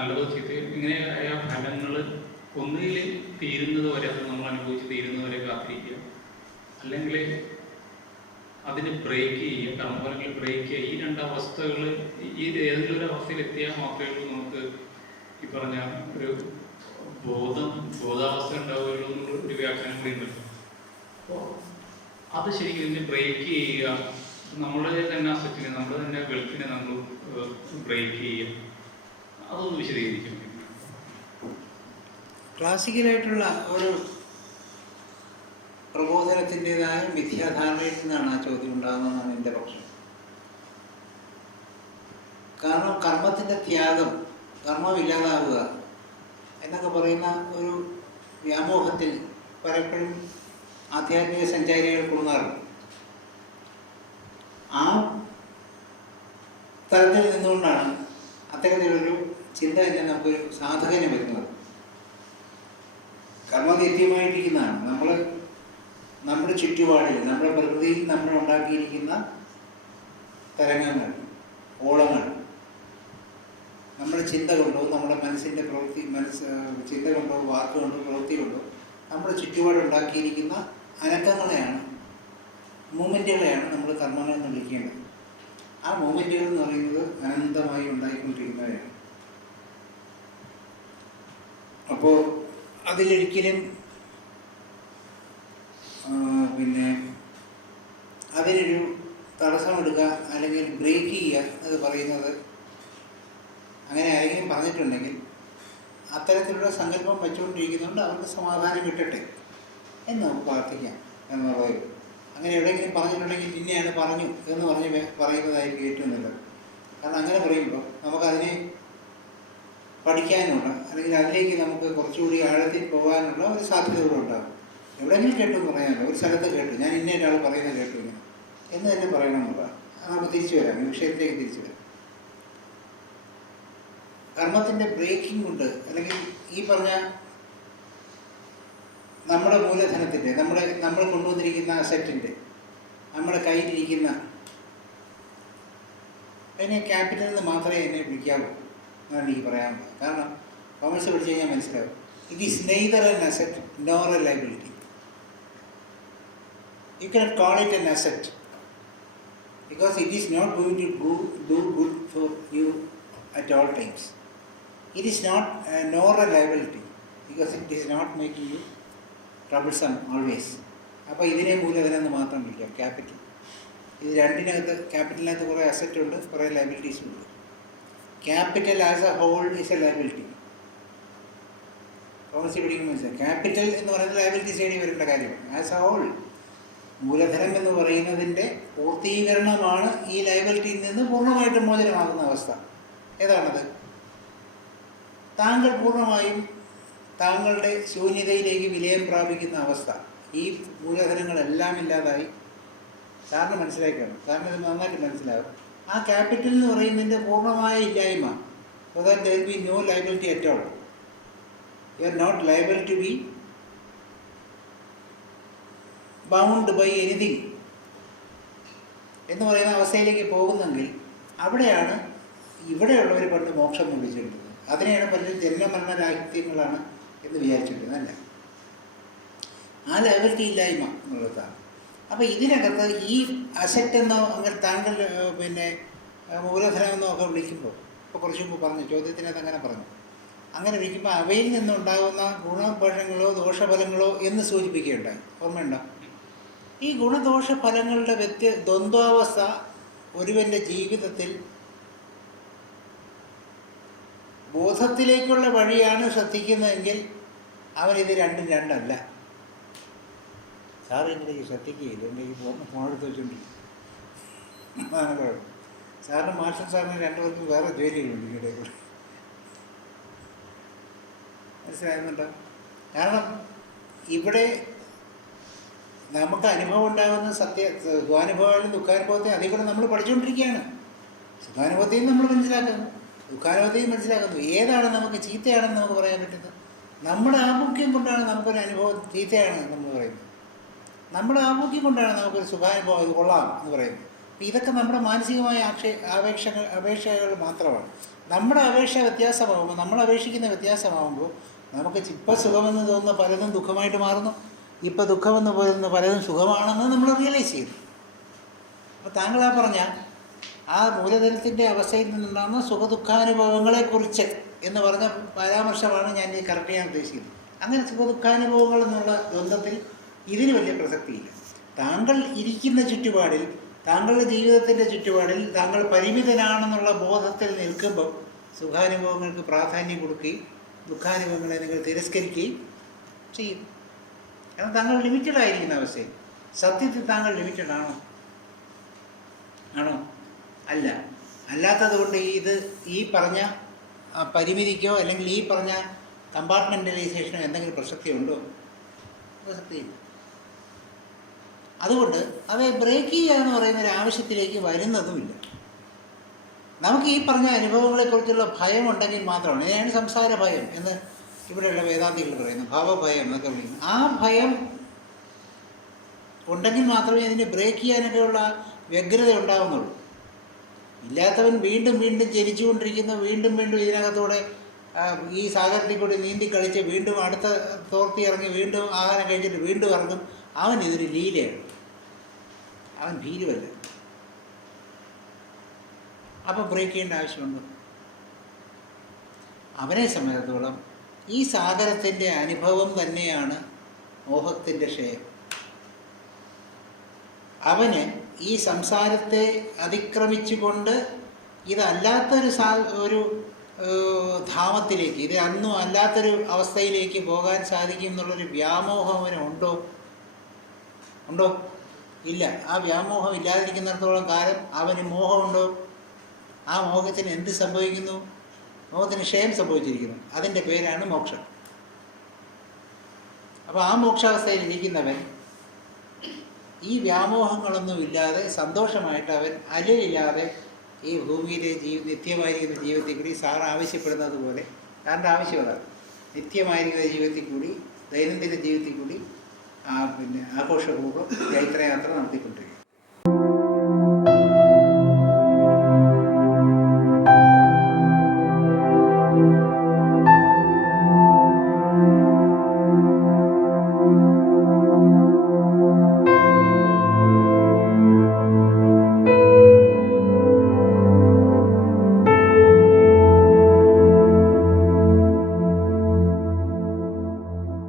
നല്ലതോ ചീത്തയോ ഇങ്ങനെയായ ഫലങ്ങൾ ഒന്നുകിൽ തീരുന്നത് വരെ അത് നമ്മൾ അനുഭവിച്ച് തീരുന്നത് വരെ കാത്തിരിക്കുക. അല്ലെങ്കിൽ അതിന് ബ്രേക്ക് ചെയ്യുക കർമ്മഫലങ്ങൾ ബ്രേക്ക് ചെയ്യുക. ഈ രണ്ട് അവസ്ഥകൾ ഈ ഏതെങ്കിലും ഒരു അവസ്ഥയിൽ എത്തിയാൽ മാത്രമേ ഉള്ളൂ നമുക്ക് ഈ പറഞ്ഞ ഒരു ബോധം ബോധാവസ്ഥ ഉണ്ടാവുകയുള്ളൂ എന്നുള്ള ഒരു വ്യാഖ്യാനം കൂടി ഉണ്ട്. അപ്പോൾ അത് ശരിക്കും ഇതിന് ബ്രേക്ക് ചെയ്യുക നമ്മൾ തന്നെ അസറ്റിനെ നമ്മുടെ തന്നെ വെൽത്തിനെ നമ്മൾ ബ്രേക്ക് ചെയ്യുക. അതൊന്ന് വിശദീകരിക്കും. ക്ലാസിക്കലായിട്ടുള്ള ഒരു പ്രബോധനത്തിന്റെതായ മിഥ്യാധാരണയിൽ നിന്നാണ് ആ ചോദ്യം ഉണ്ടാകുന്നതെന്നാണ് എന്റെ പക്ഷം. കാരണം കർമ്മത്തിന്റെ ത്യാഗം കർമ്മമില്ലാതാവുക എന്നൊക്കെ പറയുന്ന ഒരു വ്യാമോഹത്തിൽ പലപ്പോഴും ആധ്യാത്മിക സഞ്ചാരികൾ കുടുങ്ങാറുണ്ട്. ആ തലത്തിൽ നിന്നുകൊണ്ടാണ് അത്തരത്തിലൊരു ചിന്ത തന്നെ നമുക്കൊരു സാധകന് വരുന്നത്. കർമ്മനിത്യമായിരിക്കുന്നതാണ് നമ്മൾ നമ്മുടെ ചുറ്റുപാടിൽ നമ്മുടെ പ്രകൃതിയിൽ നമ്മൾ ഉണ്ടാക്കിയിരിക്കുന്ന തരംഗങ്ങൾ ഓളങ്ങൾ നമ്മുടെ ചിന്ത കൊണ്ടോ നമ്മുടെ മനസ്സിന്റെ പ്രവൃത്തി മനസ്സ് ചിന്ത കൊണ്ടോ വാക്ക് കൊണ്ടോ പ്രവൃത്തി കൊണ്ടോ നമ്മുടെ ചുറ്റുപാടുണ്ടാക്കിയിരിക്കുന്ന അനക്കങ്ങളെയാണ് മൂമെന്റുകളെയാണ് നമ്മൾ കർമ്മങ്ങൾ എന്ന് വിളിക്കേണ്ടത്. ആ മൂമെന്റുകൾ എന്ന് പറയുന്നത് അനന്തമായി ഉണ്ടായിക്കൊണ്ടിരിക്കുന്നവയാണ്. അപ്പോൾ അതിലൊരിക്കലും പിന്നെ അതിനൊരു തടസ്സമെടുക്കുക അല്ലെങ്കിൽ ബ്രേക്ക് ചെയ്യുക എന്ന് പറയുന്നത് അങ്ങനെ ആരെങ്കിലും പറഞ്ഞിട്ടുണ്ടെങ്കിൽ അത്തരത്തിലുള്ള സങ്കല്പം വെച്ചുകൊണ്ടിരിക്കുന്നതുകൊണ്ട് അവർക്ക് സമാധാനം കിട്ടട്ടെ എന്ന് നമുക്ക് പ്രാർത്ഥിക്കാം എന്നുള്ളത്. അങ്ങനെ എവിടെയെങ്കിലും പറഞ്ഞിട്ടുണ്ടെങ്കിൽ ഇന്നെയാണ് പറഞ്ഞു എന്ന് പറഞ്ഞ് പറയുന്നതായി പറയുന്നതായിരിക്കും ഏറ്റവും നല്ലത്. കാരണം അങ്ങനെ പറയുമ്പോൾ നമുക്കതിനെ പഠിക്കാനുള്ള അല്ലെങ്കിൽ അതിലേക്ക് നമുക്ക് കുറച്ചുകൂടി ആഴത്തിൽ പോകാനുള്ള ഒരു സാധ്യത കൂടെ ഉണ്ടാകും. എവിടെയെങ്കിലും കേട്ടു പറയാനുള്ള ഒരു സ്ഥലത്ത് കേട്ടു. ഞാൻ ഇന്ന ഒരാൾ പറയുന്നത് കേട്ടു എന്ന്. തന്നെ പറയണമെന്നുള്ള നമുക്ക് തിരിച്ചു വരാം. ഈ വിഷയത്തിലേക്ക് തിരിച്ചു വരാം. കർമ്മത്തിന്റെ ബ്രേക്കിംഗ് ഉണ്ട്. അല്ലെങ്കിൽ ഈ പറഞ്ഞ നമ്മുടെ മൂലധനത്തിന്റെ നമ്മുടെ നമ്മൾ കൊണ്ടുവന്നിരിക്കുന്ന അസറ്റിന്റെ നമ്മുടെ കയ്യിലിരിക്കുന്ന അതിനെ ക്യാപിറ്റൽ എന്ന് മാത്രമേ എന്നെ വിളിക്കാവൂ. എന്നാണ് എനിക്ക് പറയാനുള്ളത് കാരണം കോമേഴ്സ് പഠിച്ചു കഴിഞ്ഞാൽ മനസ്സിലാവും. It is neither an asset nor a liability you cannot call it an asset because it is not going to do good for you at all times it is not nor a liability because it is not making you troublesome always. അപ്പോൾ ഇതിനെ മൂലധനം മാത്രം വിളിക്കാം. Capital ഇത് രണ്ടിനകത്ത് ക്യാപിറ്റലിനകത്ത് കുറേ asset ഉണ്ട് കുറേ liabilities ഉണ്ട്. Capital as a whole is a liability policy പിടിക്കുമ്പോൾ മനസ്സിലായി. ക്യാപിറ്റൽ എന്ന് പറയുന്നത് ലയബിലിറ്റി സൈഡിൽ വരേണ്ട കാര്യമാണ് ആസ് എ ഹോൾ മൂലധനം എന്ന് പറയുന്നതിന്റെ പൂർത്തീകരണമാണ് ഈ ലയബിലിറ്റിയിൽ നിന്ന് പൂർണമായിട്ടും മോചനമാകുന്ന അവസ്ഥ. ഏതാണത്? താങ്കൾ പൂർണമായും താങ്കളുടെ ശൂന്യതയിലേക്ക് വിലയം പ്രാപിക്കുന്ന അവസ്ഥ. ഈ മൂലധനങ്ങളെല്ലാം ഇല്ലാതായി. സാറിന് മനസ്സിലാക്കണം സാറിന് നന്നായിട്ട് മനസ്സിലാവും. ആ ക്യാപിറ്റൽ എന്ന് പറയുന്നതിന്റെ പൂർണമായ ഇല്ലായ്മ. So that there be no liability at all you are not liable to be bound by anything എന്ന് പറയുന്ന അവസ്ഥയിലേക്ക് പോകുന്നെങ്കിൽ അവിടെയാണ് ഇവിടെയുള്ളവർ പണ്ട് മോക്ഷം വിളിച്ചിട്ടുള്ളത് അതിനെയാണ് പലരും ജന്മമരണ രാഹിത്യങ്ങളാണ് എന്ന് വിചാരിച്ചിട്ടുള്ളത് അല്ല. ആ ലൈബിലിറ്റി ഇല്ലായ്മ എന്നുള്ളതാണ്. അപ്പോൾ ഇതിനകത്ത് ഈ അസറ്റ് എന്നോ താങ്കൾ പിന്നെ മൂലധനം എന്നോ ഒക്കെ വിളിക്കുമ്പോൾ ഇപ്പോൾ കുറച്ച് മുമ്പ് പറഞ്ഞു ചോദ്യത്തിനകത്ത് അങ്ങനെ പറഞ്ഞു. അങ്ങനെ വിളിക്കുമ്പോൾ അവയിൽ നിന്നുണ്ടാകുന്ന ഗുണഫലങ്ങളോ ദോഷഫലങ്ങളോ എന്ന് സൂചിപ്പിക്കുകയുണ്ടായി. ഓർമ്മയുണ്ടോ? ഈ ഗുണദോഷ ഫലങ്ങളുടെ വ്യത്യ ദ്വന്ദ്വാവസ്ഥ ഒരുവന്റെ ജീവിതത്തിൽ ബോധത്തിലേക്കുള്ള വഴിയാണ് ശ്രദ്ധിക്കുന്നതെങ്കിൽ അവനിത് രണ്ടും രണ്ടല്ല. സാർ ഇങ്ങനെ ഈ ശ്രദ്ധിക്കുകയില്ല എന്റെ ഈ ഫോണെടുത്ത് വെച്ചുകൊണ്ടിരിക്കും കുഴപ്പം. സാറിന് മാസ്റ്റർ സാറിന് രണ്ടുപേർക്കും വേറെ ജോലികളുണ്ട് ഇവിടെ കൂടെ. മനസ്സിലാകുന്നുണ്ടോ? കാരണം ഇവിടെ നമുക്ക് അനുഭവം ഉണ്ടാകുന്ന സത്യ സുഖാനുഭവങ്ങളിൽ ദുഃഖാനുഭവത്തെ അതിൽ കൂടെ നമ്മൾ പഠിച്ചുകൊണ്ടിരിക്കുകയാണ് സുഖാനുഭവത്തെയും നമ്മൾ മനസ്സിലാക്കുന്നു. ദുഃഖാനുഭവത്തെയും മനസ്സിലാക്കുന്നു. ഏതാണ് നമുക്ക് ചീത്തയാണെന്ന് നമുക്ക് പറയാൻ പറ്റുന്നത്? നമ്മുടെ ആമുഖ്യം കൊണ്ടാണ് നമുക്കൊരു അനുഭവം ചീത്തയാണ് നമ്മൾ പറയുന്നത്. നമ്മുടെ ആമുഖ്യം കൊണ്ടാണ് നമുക്കൊരു സുഖാനുഭവം ഇത് കൊള്ളാം എന്ന് പറയുന്നത്. അപ്പം ഇതൊക്കെ നമ്മുടെ മാനസികമായ ആക്ഷേ അപേക്ഷകൾ അപേക്ഷകൾ മാത്രമാണ്. നമ്മുടെ അപേക്ഷ വ്യത്യാസമാകുമ്പോൾ നമ്മൾ അപേക്ഷിക്കുന്ന വ്യത്യാസമാകുമ്പോൾ നമുക്ക് ഇപ്പം സുഖമെന്ന് തോന്നുന്ന പലതും ദുഃഖമായിട്ട് മാറുന്നു. ഇപ്പം ദുഃഖമെന്ന് തോന്നുന്ന പലതും സുഖമാണെന്ന് നമ്മൾ റിയലൈസ് ചെയ്യുന്നു. അപ്പോൾ ആ പറഞ്ഞ ആ മൂലധനത്തിന്റെ അവസ്ഥയിൽ നിന്നുണ്ടാകുന്ന സുഖദുഃഖാനുഭവങ്ങളെക്കുറിച്ച് എന്ന് പറഞ്ഞ പരാമർശമാണ് ഞാൻ ഈ കറക്റ്റ് ചെയ്യാൻ ഉദ്ദേശിക്കുന്നത്. അങ്ങനെ സുഖദുഃഖാനുഭവങ്ങൾ എന്നുള്ള ദ്വന്ദ്ത്തിൽ ഇതിന് വലിയ പ്രസക്തിയില്ല. താങ്കൾ ഇരിക്കുന്ന ചുറ്റുപാടിൽ താങ്കളുടെ ജീവിതത്തിന്റെ ചുറ്റുപാടിൽ താങ്കൾ പരിമിതനാണെന്നുള്ള ബോധത്തിൽ നിൽക്കുമ്പം സുഖാനുഭവങ്ങൾക്ക് പ്രാധാന്യം കൊടുക്കുകയും ദുഃഖാനുഭവങ്ങളെ നിങ്ങൾ തിരസ്കരിക്കുകയും ചെയ്യും. കാരണം താങ്കൾ ലിമിറ്റഡ് ആയിരിക്കുന്ന അവസ്ഥയിൽ. സത്യത്തിൽ താങ്കൾ ലിമിറ്റഡ് ആണോ? ആണോ? അല്ല. അല്ലാത്തതുകൊണ്ട് ഇത് ഈ പറഞ്ഞ പരിമിതിക്കോ അല്ലെങ്കിൽ ഈ പറഞ്ഞ കമ്പാർട്ട്മെന്റലൈസേഷനോ എന്തെങ്കിലും പ്രസക്തി ഉണ്ടോ പ്രസക്തിയില്ല. അതുകൊണ്ട് അവയെ ബ്രേക്ക് ചെയ്യുക എന്ന് പറയുന്ന ഒരു ആവശ്യത്തിലേക്ക് വരുന്നതുമില്ല. നമുക്ക് ഈ പറഞ്ഞ അനുഭവങ്ങളെക്കുറിച്ചുള്ള ഭയം ഉണ്ടെങ്കിൽ മാത്രമാണ്. ഇതിനാണ് സംസാര ഭയം എന്ന് ഇവിടെയുള്ള വേദാന്തികൾ പറയുന്നത്. ഭാവഭയം എന്നൊക്കെ വിളിക്കുന്നത്. ആ ഭയം ഉണ്ടെങ്കിൽ മാത്രമേ അതിനെ ബ്രേക്ക് ചെയ്യാനൊക്കെയുള്ള വ്യഗ്രത ഉണ്ടാവുന്നുള്ളൂ. ഇല്ലാത്തവൻ വീണ്ടും വീണ്ടും ജനിച്ചുകൊണ്ടിരിക്കുന്ന വീണ്ടും വീണ്ടും ഇതിനകത്തൂടെ ഈ സാഗരത്തിൽ കൂടി നീന്തി കളിച്ച് വീണ്ടും അടുത്ത തോർത്തി ഇറങ്ങി വീണ്ടും ആഹാരം കഴിച്ചിട്ട് വീണ്ടും ഇറങ്ങും. അവൻ ഇതൊരു ലീലയാണ്. അവൻ ഭീരുവല്ല. അപ്പോൾ ബ്രേക്ക് ചെയ്യേണ്ട ആവശ്യമുണ്ടോ? അവനെ സംബന്ധിച്ചിടത്തോളം ഈ സാഗരത്തിന്റെ അനുഭവം തന്നെയാണ് മോഹത്തിന്റെ ക്ഷയം. അവന് ഈ സംസാരത്തെ അതിക്രമിച്ചുകൊണ്ട് ഇതല്ലാത്തൊരു സാ ഒരു ധാമത്തിലേക്ക് ഇത് അന്നും അല്ലാത്തൊരു അവസ്ഥയിലേക്ക് പോകാൻ സാധിക്കും എന്നുള്ളൊരു വ്യാമോഹം അവന് ഉണ്ടോ? ഉണ്ടോ? ഇല്ല. ആ വ്യാമോഹം ഇല്ലാതിരിക്കുന്നിടത്തോളം കാലം അവന് മോഹമുണ്ടോ? ആ മോഹത്തിന് എന്ത് സംഭവിക്കുന്നു? മോഹത്തിന് ക്ഷയം സംഭവിച്ചിരിക്കുന്നു. അതിന്റെ പേരാണ് മോക്ഷം. അപ്പോൾ ആ മോക്ഷാവസ്ഥയിൽ ഇരിക്കുന്നവൻ ഈ വ്യാമോഹങ്ങളൊന്നും ഇല്ലാതെ സന്തോഷമായിട്ട് അവൻ അലയില്ലാതെ ഈ ഭൂമിയിലെ ജീവ നിത്യമായിരിക്കുന്ന ജീവിതത്തിൽ കൂടി സാർ ആവശ്യപ്പെടുന്നത് പോലെ സാറിന്റെ ആവശ്യം നിത്യമായിരിക്കുന്ന ജീവിതത്തിൽ കൂടി ദൈനംദിന ജീവിതത്തിൽ കൂടി ആ പിന്നെ ആഘോഷപൂർവം ചൈത്രയാത്ര നടത്തിക്കൊണ്ടിരിക്കും